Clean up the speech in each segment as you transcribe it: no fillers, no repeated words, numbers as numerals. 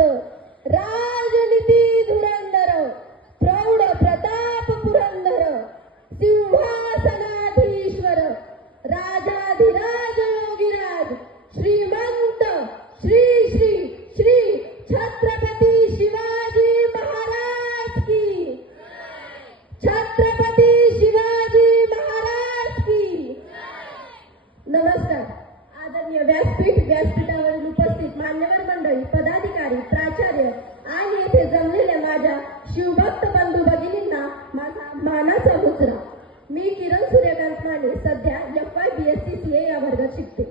राजनीती धुरंधर प्रौढ प्रताप पुरंदर सिंहासनाधीश्वर राजाधिराज योगीराज श्रीमंत श्री श्री श्री छत्रपती शिवाजी महाराज की छत्रपती शिवाजी महाराज की। नमस्कार। आदरणीय व्यासपीठावरील उपस्थित मान्यवर मंडळी, पदाधिकारी, प्राचार्य आणि येथे जमलेल्या माझ्या शिवभक्त बंधू भगिनींना माझा मानाचा मुजरा। मी किरण सूर्यकांत माने, सध्या FY BSc CA या वर्गात शिकते।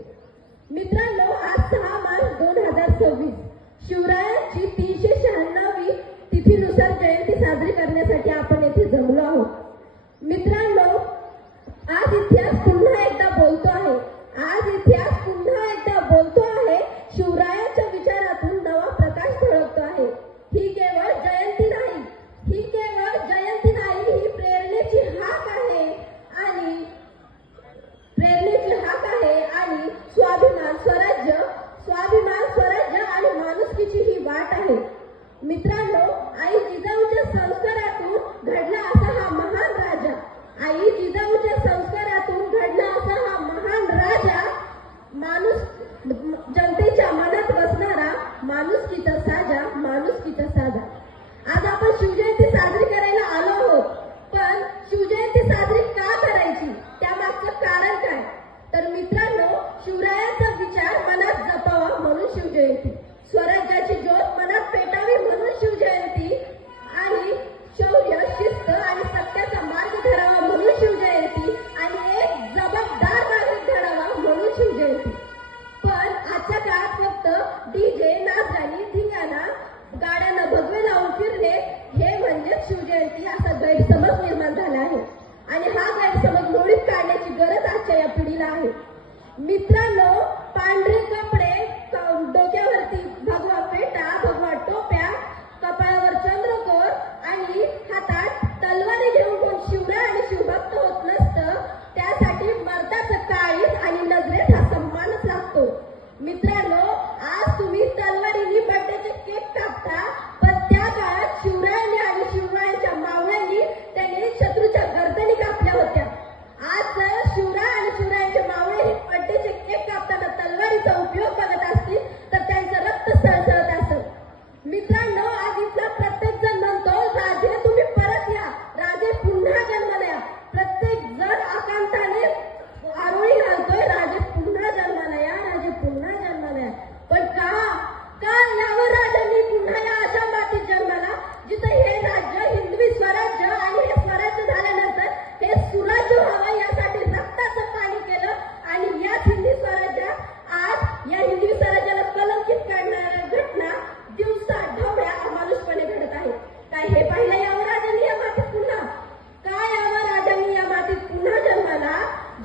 मित्रांनो, आज 6 मार्च 2026 शिवरायांची 396वी तिथीनुसार जयंती साजरी करण्यासाठी आपण येथे जमलो आहोत। मित्रांनो, आज इतिहास पुन्हा एकदा बोलतो आहे। शिवरायांच्या विचारातून नवा प्रकाश झळकतो आहे। ही केवळ जयंती नाही, ही प्रेरणेची हाक आहे आणि स्वाभिमान स्वराज्य आणि माणुसकीची ही वाट आहे। मित्रांनो, आई जिजाऊच्या संस्कारातून घडला असा हा महान राजा, जनतेच्या मनात बसणारा माणुसकीचा साजा। आज आपण शिवजयंती साजरी करायला आलो आहोत, पण शिवजयंती साजरी का करायची, त्यामागचं कारण काय? तर मित्रांनो, शिवरायांचा विचार मनात जपावा म्हणून शिवजयंती, स्वराज्याची ज्योत मनात पेटावी म्हणून शिवजयंती, आणि शौर्य, शिस्त आणि सत्याचा मार्ग धरावा म्हणून शिवजयंती, आणि एक जबाबदार नागरिक घडावा म्हणून शिवजयंती। पण आजच्या काळात फक्त डीजे, नाचगाणी, धिंगाणा, गाड्यांना भगवे लावून फिरणे हे म्हणजे शिवजयंती असा गैरसमज निर्माण झाला आहे, आणि हा गैरसमज मोडीत काढण्याची गरज आजच्या या पिढीला आहे। मित्रांनो, पांढरे कपडे, डोक्यावरती भगवा फेटा, भगवा टोप्या, कपाळावर चंद्रकोर आणि हातात तलवारी घेऊन कोण शिवराय आणि शिवभक्त होत नसतं। त्यासाठी मर्दाचं काळीज आणि नजरेत हा सन्मानच लागतो। मित्रांनो, आज तुम्ही तलवारीने बर्थडेचे केक कापता, पण त्या काळात शिवरायांनी आणि शिवरायांच्या मावळ्यांनी त्यांनी शत्रूच्या गर्दनी कापल्या होत्या। आज जर शिवराय आणि शिवरायांचे मावळे हे बर्थडेचे केक कापताना तलवारीचा उपयोग करत असतील तर त्यांचं रक्त सळसळत असत। मित्रांनो, आज इथला प्रत्येक जण म्हणतो, राजे तुम्ही परत या, राजे पुन्हा जन्माला या। प्रत्येक जण आकांताने आरोळी घालतोय, राजे पुन्हा जन्माला या, राजे पुन्हा जन्माला या। पण का यावं राजांनी पुन्हा या अशा मातीत जन्माला, जिथे हे राज्य हिंदवी स्वराज्य आणि हे स्वराज्य झाल्यानंतर हे सुराज्य व्हावं यासाठी रक्ताचं पाणी केलं, आणि याच हिंदवी स्वराज्यात आज या हिंदवी स्वराज्याला कलंकित करणाऱ्या घटना दिवसा ढवळ्या अमानुषपणे घडत आहेत। काय हे पाहिलं यावं राजांनी या मातीत पुन्हा? काय यावं राजांनी या मातीत पुन्हा जन्माला,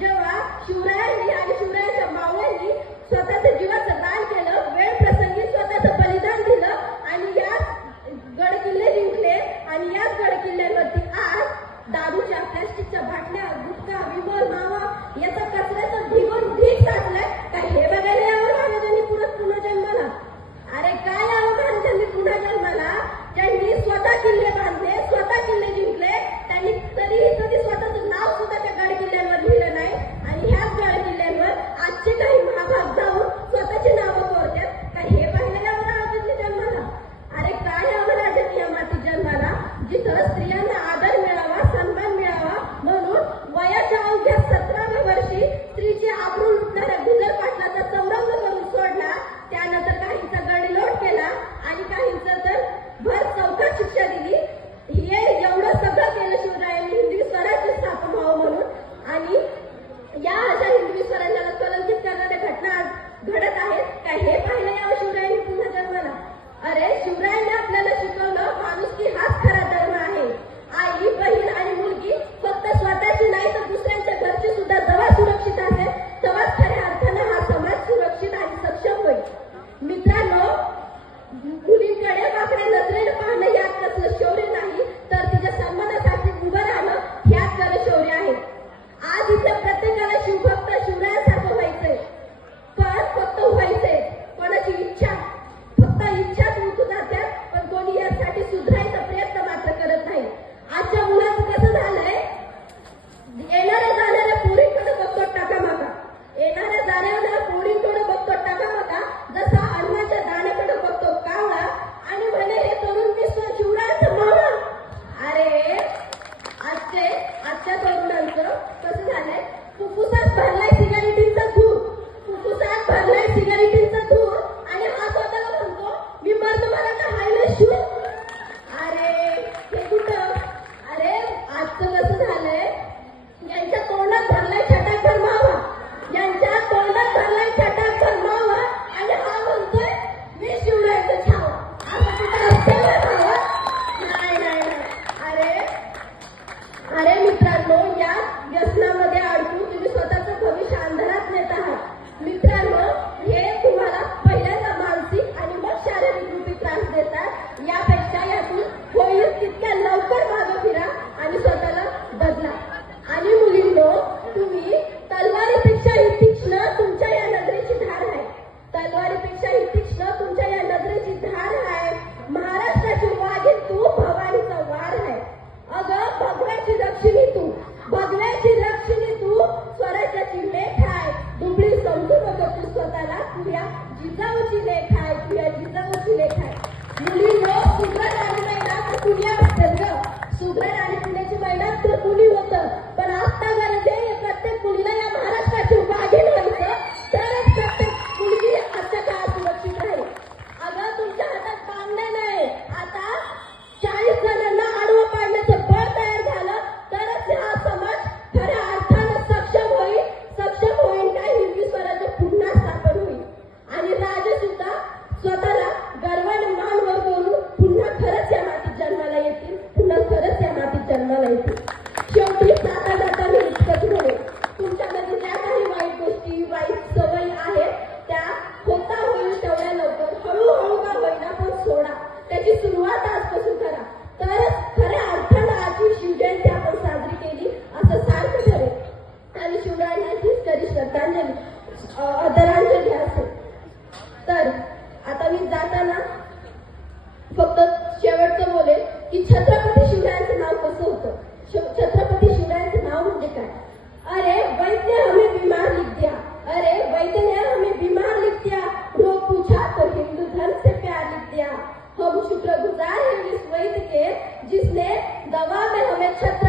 जेव्हा शिवरायांनी आणि शिवरायांच्या मावळ्यांनी स्वतःच्या जीवाचं दान केलं, वेळ प्रसंगी स्वतःचं बलिदान दिलं, आणि याच गडकिल्ले जिंकले, आणि याच गडकिल्ल्यांवरती आज दारूच्या, प्लॅस्टिकच्या बाटल्या, गुटखा, विमल, मावा याचा कचऱ्याचा ढीग साचलाय। काय हे बघायला यावं महाराजांनी पुन्हा जन्माला? अरे काय यावं महाराजांनी पुन्हा जन्माला, ज्यांनी स्वतः किल्ले बांधले, स्वतः किल्ले जिंकले, त्यांनी तरीही कधी स्वतःचं नाव सुद्धा त्या गडकिल्ल्यांवर लिहिलं नाही, आणि ह्याच गडकिल्ल्यांवर आजचे काही महाभाग जाऊन स्वतःची नावं कोरतात। काय हे पाहिलं यावं राजांनी जन्माला? अरे काय यावं राजांनी या मातीत जन्माला, जिथं स्त्रियांना आदर मिळावा, सन्मान मिळावा म्हणून वयाच्या अवघ्या 17व्या वर्षी स्त्रीची आबरू लुटणाऱ्या गुजर पाटलाचा चौरंग करून सोडला, त्यानंतर काहींचा गडलोट केला, आणि काहींचं तर भर चौकात शिक्षा दिली। हे एवढं सगळं केलं शिवरायांनी हिंदवी स्वराज्य स्थापन व्हावं म्हणून, आणि या अशा हिंदवी स्वराज्याला कलंकित करणाऱ्या घटना आज घडत आहेत। काय हे पाहिलं यावं शिवरायांनी पुन्हा जन्माला? अरे शिवरायांनी आपल्याला शिकवलं, माणुसकी हाच खरा धर्म आहे। आई, बहीण आणि मुलगी फक्त स्वतःची नाही तर दुसऱ्यांच्या घरची सुद्धा जेव्हा सुरक्षित असेल तेव्हाच खऱ्या अर्थाने हा समाज सुरक्षित आणि सक्षम होईल। मित्रांनो, मुलींकडे वाकड्या नजरेने पाहणं यात कसलं शौर्य नाही, तर तिच्या सन्मानासाठी उभं राहणं ह्यात खरं शौर्य आहे। आज इथल्या प्रत्येकाला शिवभक्त, शिवरायांसारखं व्हायचंय, पण फक्त व्हायचंय, कोणाची इच्छा, फक्त इच्छाच उतुदार उसने दवा में हमें छत्र